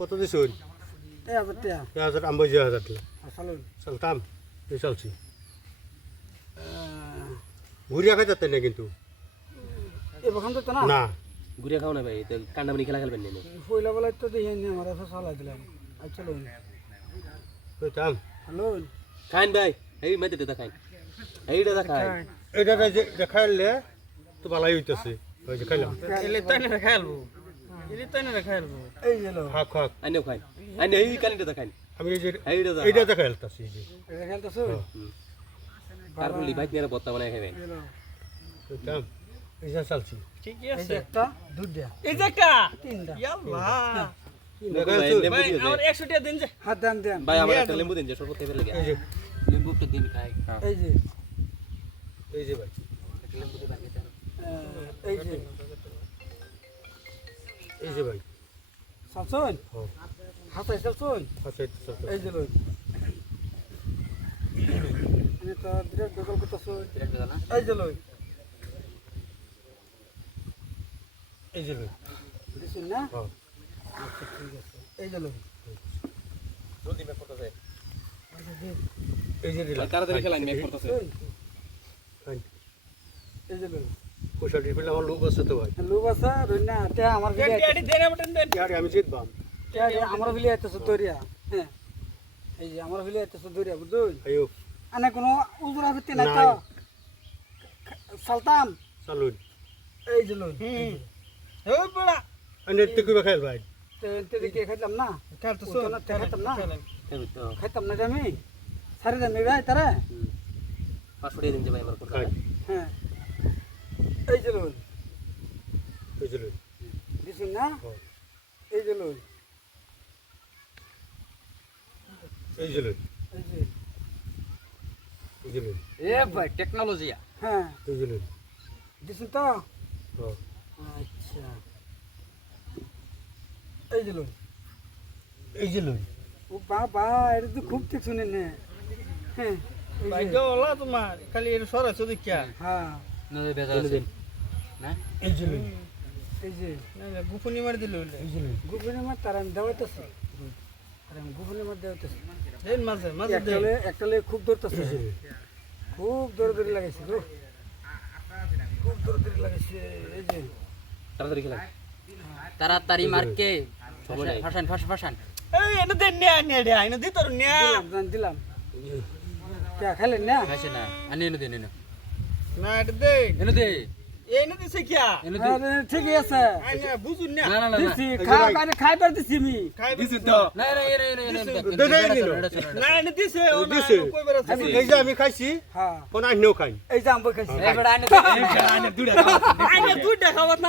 কত দিছুন 1000 টাকা 1000 আমি 1000 দিলাম চালুন চলতাম এই চলছি ঘুরিয়া খাইতে না কিন্তু এবার তো না না ঘুরিয়ে খাও না ভাই তো কান্ডামানি খেলা খেলবেন না পয়লা বেলা তো দিয়ে নি আমার চালাই দিলাম আচ্ছা চলুন কইতাম হ্যালো খাইন ভাই এই মেতে তো খাইন এইটা দা খাই এটা যে খাইলে তো ভালোই হইতাছে ওই যে খাইলাম এলে তাই না খাইলবো এলে তাই না খাইলবো এই গেলো খাক খাক আইনেও খাইন আইনে এই কালিটা দা খাইন আমি এই যে এইটা দা এইটা খাইলতাছি এই যে এটা খেলতেছো তারপর লিভাইট নিয়ে বত্তা বানায় খাবেন কইতাম এই যে চলছি ঠিকই এই আছে যে একটা দুইটা এই যে কা তিনটা ইয়াল্লাহ লেম্বু ভাই দিয়ে আমার 100 টাকা দিন যে হাত দেন দেন ভাই আমার একটা লেম্বু দিন যে শরবত খাইবে লাগে এই যে লেম্বু একটা দিন খাই এই যে এই যে ভাই এই যে এই যে ভাই চালছুন হ্যাঁ হাতে চালছুন আচ্ছা আচ্ছা এই যে লই আমি তো ডিরেক্ট গুগল করতেছো এই যে লই এই যে লই দিছেন না হ্যাঁ আচ্ছা ঠিক আছে এই যে লই জলদি ব্যাক করতেছে এই যে দিলাম তাড়াতাড়ি খেলান ব্যাক করতেছে এই যে লই পয়সাটি পেলে আমার লোক আছে তো ভাই লোক আছে রইনা তে আমার দেন ভিলে টিয়াটি দেন বটন দেন ইয়ারে আমি জিতবাম আমার ভিলে আইতেছে দরিয়া হ্যাঁ এই যে আমার ভিলে আইতেছে দরিয়া বুঝুন আয়ো আনে কোনো উজরা ভিত্তি নাই তো নাই। সালতাম চালুন এই যে লই ওই বড়া আনে তে কইবা খাইল ভাই তে দেখে খাইতাম না খাইতেছো ওতো না, খাইতাম না এই তো খাইতাম না যে আমি সারি দাম ভাই তারা 500 টাকা দিন যে ভাই আমার করতে খাই হ্যাঁ এই যে লই এই যে লই দিছেন না হ্যাঁ। এই যে লই এই যে লই এই যে এই যে লই এ ভাই টেকনোলজি হ্যাঁ এই যে লই দিছেন তো হ্যাঁ আচ্ছা এই যে লই এই যে লই ও বাবা এটা তো খুব ঠিক শুনেন না হ্যাঁ এই ভাই যে, গো ওলা তোমার খালি এর সরাসরি দেখিয়া হ্যাঁ এই যে লই এই যে না না গুফুনি মার দিল এই যে লই গোপনের মধ্যে তার আমি দেওয়াইতেছি আর আমি গোপনের মধ্যে দেওয়াইতেছি দেন মাঝে মাঝে দেন একটা লে খুব ধরতেছে এই যে লই খুব দৌড়াদৌড়ি লাগাইছে গো খুব দৌড়াদৌড়ি লাগাইছে এই যে তাড়াতাড়ি খেলা তাড়াতাড়ি মারকে সময় নাই। ফাঁসান ফাঁসান এই এনে দেন নিয়া নিয়া দে আইনা দিতর নিয়া দিলাম কে খাইলেন না ফাঁসে না আনি এনে দেন না এটা দে এনে দে এনে দিছে কিয়া এনে দে আরে ঠিকই আছে আইনা বুঝুন না না না না দিছি খাইবার দিছি আমি খাই দিছি তো না না এনে এনে না এনে দিছে ও না দিছে। কইবার আছে এই যে আমি খাইছি হ্যাঁ কোন আইনেও খাই এই যে আম্ব খাইছি এবারে আনে দে আইনা দুইটা খাওয়াত না